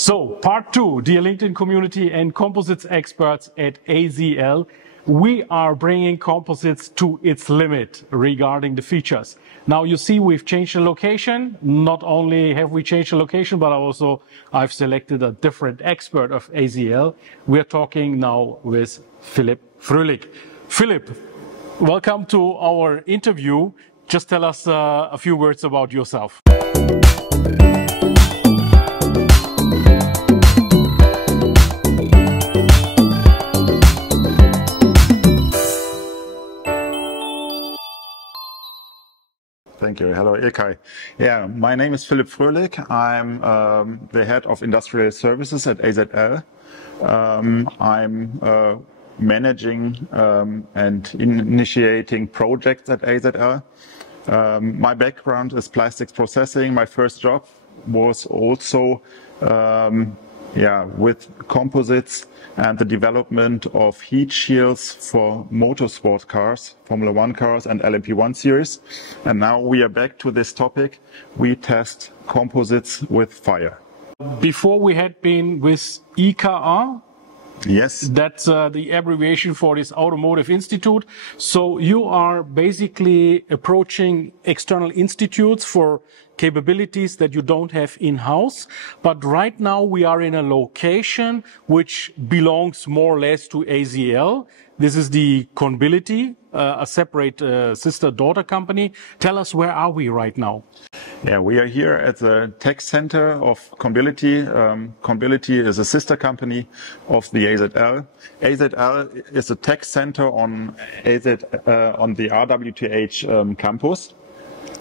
So, part two, dear LinkedIn community and composites experts at AZL, we are bringing composites to its limit regarding the features. Now you see we've changed the location. Not only have we changed the location, but also I've selected a different expert of AZL. We're talking now with Philipp Fröhlich. Philipp, welcome to our interview. Just tell us a few words about yourself. Thank you. Hello, Ilkay. Yeah, my name is Philipp Fröhlich. I'm the head of industrial services at AZL. I'm managing and initiating projects at AZL. My background is plastics processing. My first job was also with composites and the development of heat shields for motorsport cars, Formula 1 cars and LMP1 series. And now we are back to this topic. We test composites with fire. Before we had been with IKA. Yes. That's the abbreviation for this Automotive Institute. So you are basically approaching external institutes for capabilities that you don't have in-house. But right now we are in a location which belongs more or less to AZL. This is the Conbility, a separate sister-daughter company. Tell us, where are we right now? Yeah, we are here at the tech center of Conbility. Conbility is a sister company of the AZL. AZL is a tech center on the RWTH campus.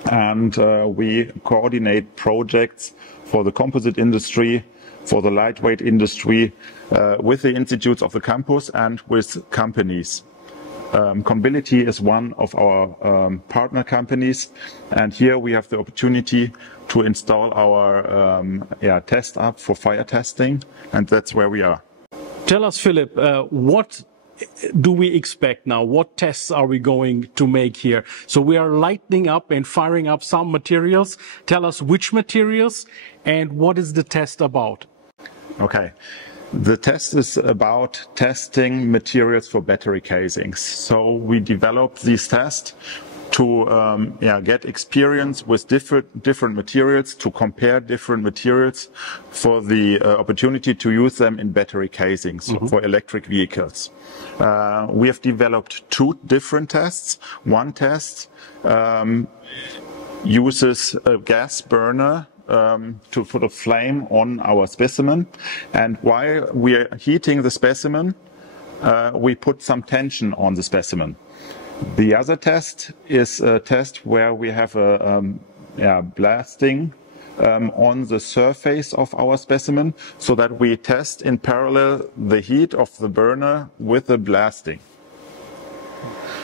And we coordinate projects for the composite industry, for the lightweight industry, with the institutes of the campus and with companies. Conbility is one of our partner companies, and here we have the opportunity to install our test up for fire testing, and that's where we are. Tell us, Philipp, what do we expect now? What tests are we going to make here? So we are lighting up and firing up some materials. Tell us which materials and what is the test about? Okay. The test is about testing materials for battery casings. So we developed these tests to get experience with different materials, to compare different materials for the opportunity to use them in battery casings for electric vehicles. We have developed two different tests. One test uses a gas burner to put a flame on our specimen, and while we are heating the specimen, we put some tension on the specimen. The other test is a test where we have a blasting on the surface of our specimen, so that we test in parallel the heat of the burner with the blasting.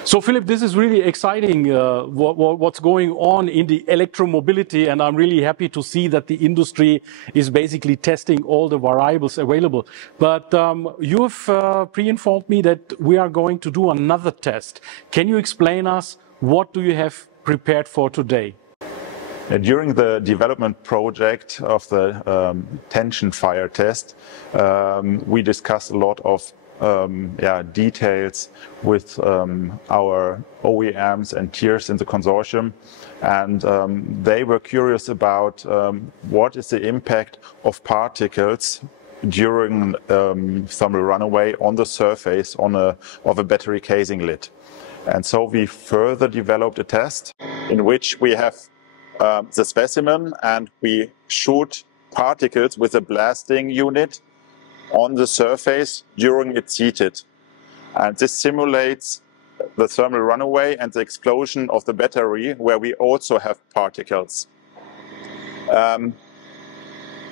So, Philipp, this is really exciting, what's going on in the electromobility, and I'm really happy to see that the industry is basically testing all the variables available. But you've pre-informed me that we are going to do another test. Can you explain us, what do you have prepared for today? During the development project of the tension fire test, we discussed a lot of details with our OEMs and tiers in the consortium, and they were curious about what is the impact of particles during thermal runaway on the surface of a battery casing lid. And so we further developed a test in which we have the specimen and we shoot particles with a blasting unit on the surface during it's heated. And this simulates the thermal runaway and the explosion of the battery, where we also have particles.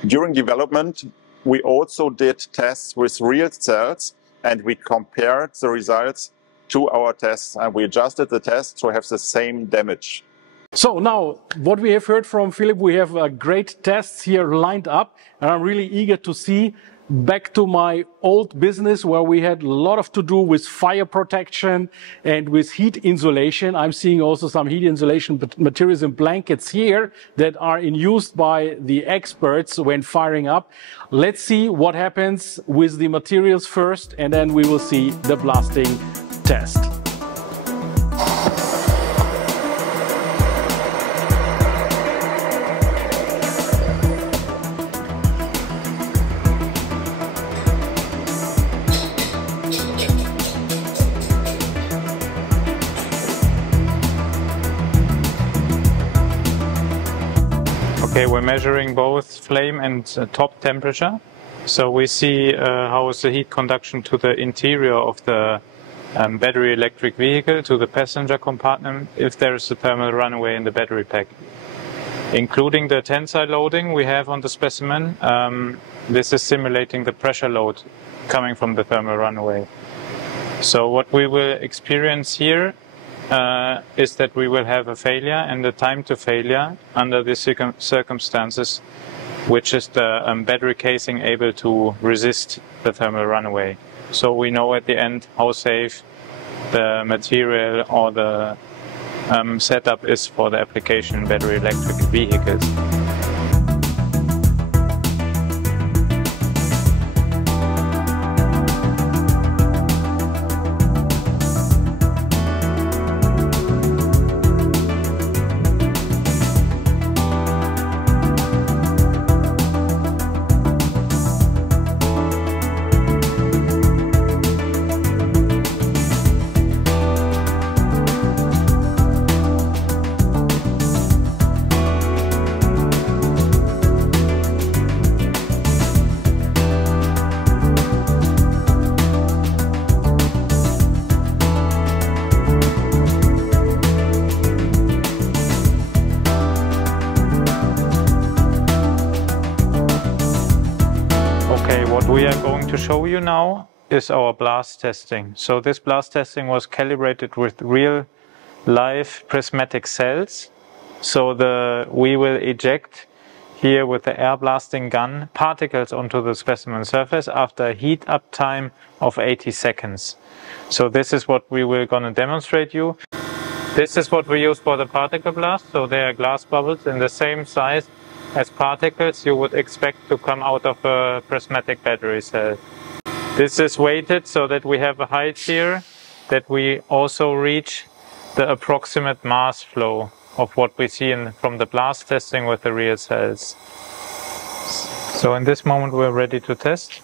During development, we also did tests with real cells, and we compared the results to our tests, and we adjusted the test to have the same damage. So now, what we have heard from Philipp, we have great tests here lined up, and I'm really eager to see back to my old business where we had a lot to do with fire protection and with heat insulation. I'm seeing also some heat insulation materials and blankets here that are in use by the experts when firing up. Let's see what happens with the materials first, and then we will see the blasting test. Okay, we're measuring both flame and top temperature. So we see how is the heat conduction to the interior of the battery electric vehicle, to the passenger compartment, if there is a thermal runaway in the battery pack. Including the tensile loading we have on the specimen, this is simulating the pressure load coming from the thermal runaway. So what we will experience here is that we will have a failure, and the time to failure under these circumstances, which is the battery casing able to resist the thermal runaway. So we know at the end how safe the material or the setup is for the application in battery electric vehicles. What we are going to show you now is our blast testing. So this blast testing was calibrated with real live prismatic cells. So we will eject here with the air blasting gun particles onto the specimen surface after a heat up time of 80 seconds. So this is what we will gonna demonstrate you. This is what we use for the particle blast. So they are glass bubbles in the same size as particles you would expect to come out of a prismatic battery cell. This is weighted so that we have a height here, that we also reach the approximate mass flow of what we see from the blast testing with the real cells. So in this moment we're ready to test.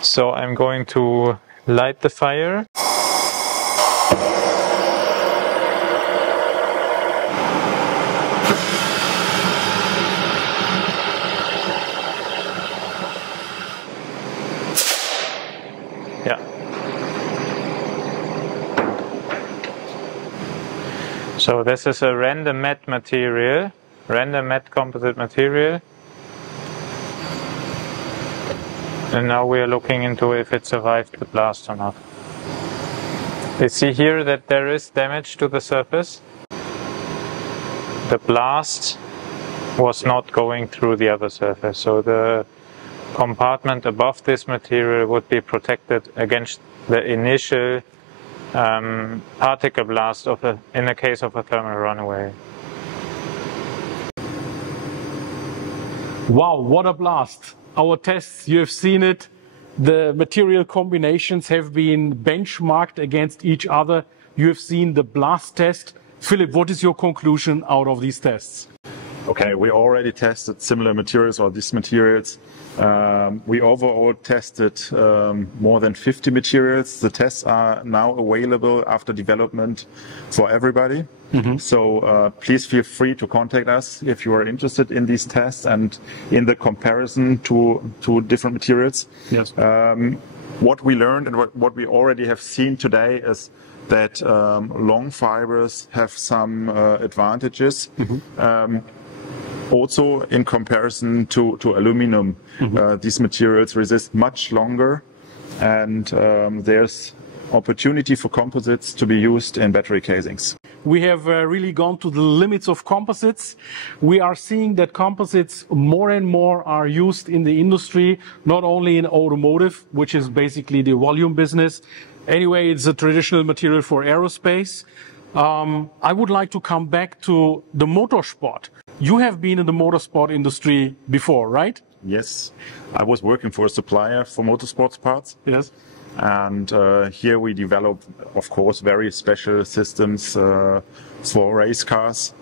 So I'm going to light the fire. Yeah. So this is a random matte material, random matte composite material. And now we are looking into if it survived the blast or not. You see here that there is damage to the surface. The blast was not going through the other surface, so the compartment above this material would be protected against the initial particle blast in the case of a thermal runaway. Wow, what a blast! Our tests, you have seen it, the material combinations have been benchmarked against each other. You have seen the blast test. Philip, what is your conclusion out of these tests? Okay, we already tested similar materials or these materials. We overall tested more than 50 materials. The tests are now available after development for everybody. Mm-hmm. So please feel free to contact us if you are interested in these tests and in the comparison to different materials. Yes. What we learned and what we already have seen today is that long fibers have some advantages. Mm-hmm. Also, in comparison to aluminum, mm-hmm. These materials resist much longer, and there's opportunity for composites to be used in battery casings. We have really gone to the limits of composites. We are seeing that composites more and more are used in the industry, not only in automotive, which is basically the volume business. Anyway, it's a traditional material for aerospace. I would like to come back to the motorsport. You have been in the motorsport industry before, right? Yes, I was working for a supplier for motorsports parts. Yes. And here we develop, of course, very special systems for race cars.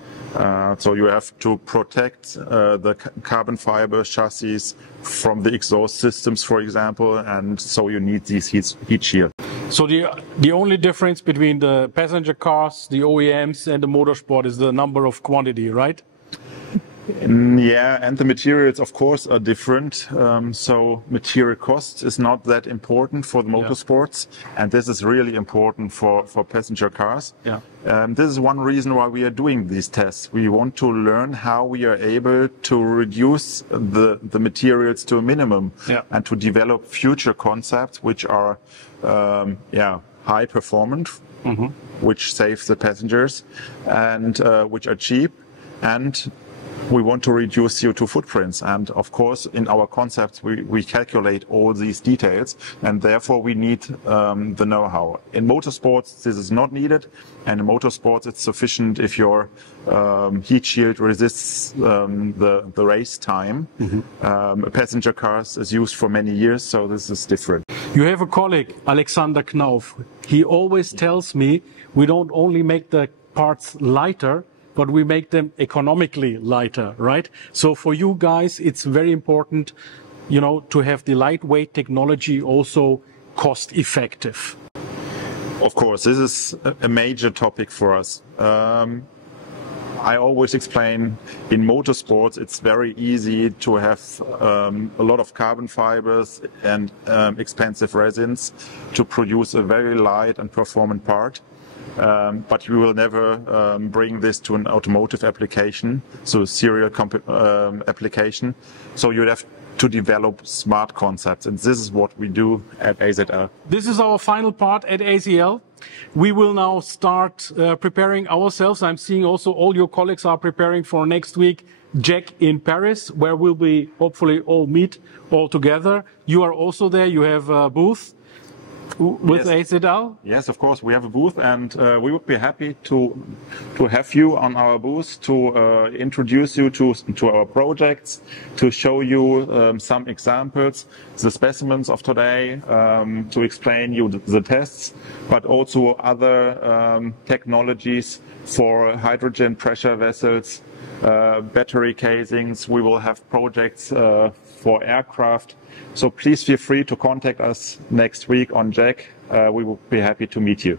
So you have to protect the carbon fiber chassis from the exhaust systems, for example, and so you need these heat shield. So the only difference between the passenger cars, the OEMs, and the motorsport is the number of quantity, right? Yeah, and the materials, of course, are different. So material cost is not that important for the motorsports, and this is really important for passenger cars. Yeah. This is one reason why we are doing these tests. We want to learn how we are able to reduce the materials to a minimum, and to develop future concepts which are high performant, which save the passengers, and which are cheap, and we want to reduce CO2 footprints. And of course, in our concepts, we calculate all these details, and therefore we need the know-how. In motorsports, this is not needed, and in motorsports, it's sufficient if your heat shield resists the race time. Passenger cars is used for many years, so this is different. You have a colleague, Alexander Knauf. He always tells me we don't only make the parts lighter, but we make them economically lighter, right? So for you guys, it's very important, you know, to have the lightweight technology also cost effective. Of course, this is a major topic for us. I always explain in motorsports, it's very easy to have a lot of carbon fibers and expensive resins to produce a very light and performant part. But we will never bring this to an automotive application, so a serial application. So you'd have to develop smart concepts, and this is what we do at AZL. This is our final part at AZL. We will now start preparing ourselves. I'm seeing also all your colleagues are preparing for next week, JEC in Paris, where we'll be hopefully all meet all together. You are also there. You have a booth with AZL? Yes, of course, we have a booth, and we would be happy to have you on our booth to introduce you to our projects, to show you some examples, the specimens of today, to explain you the tests, but also other technologies for hydrogen pressure vessels, battery casings. We will have projects for aircraft. So please feel free to contact us next week on JEC. We will be happy to meet you.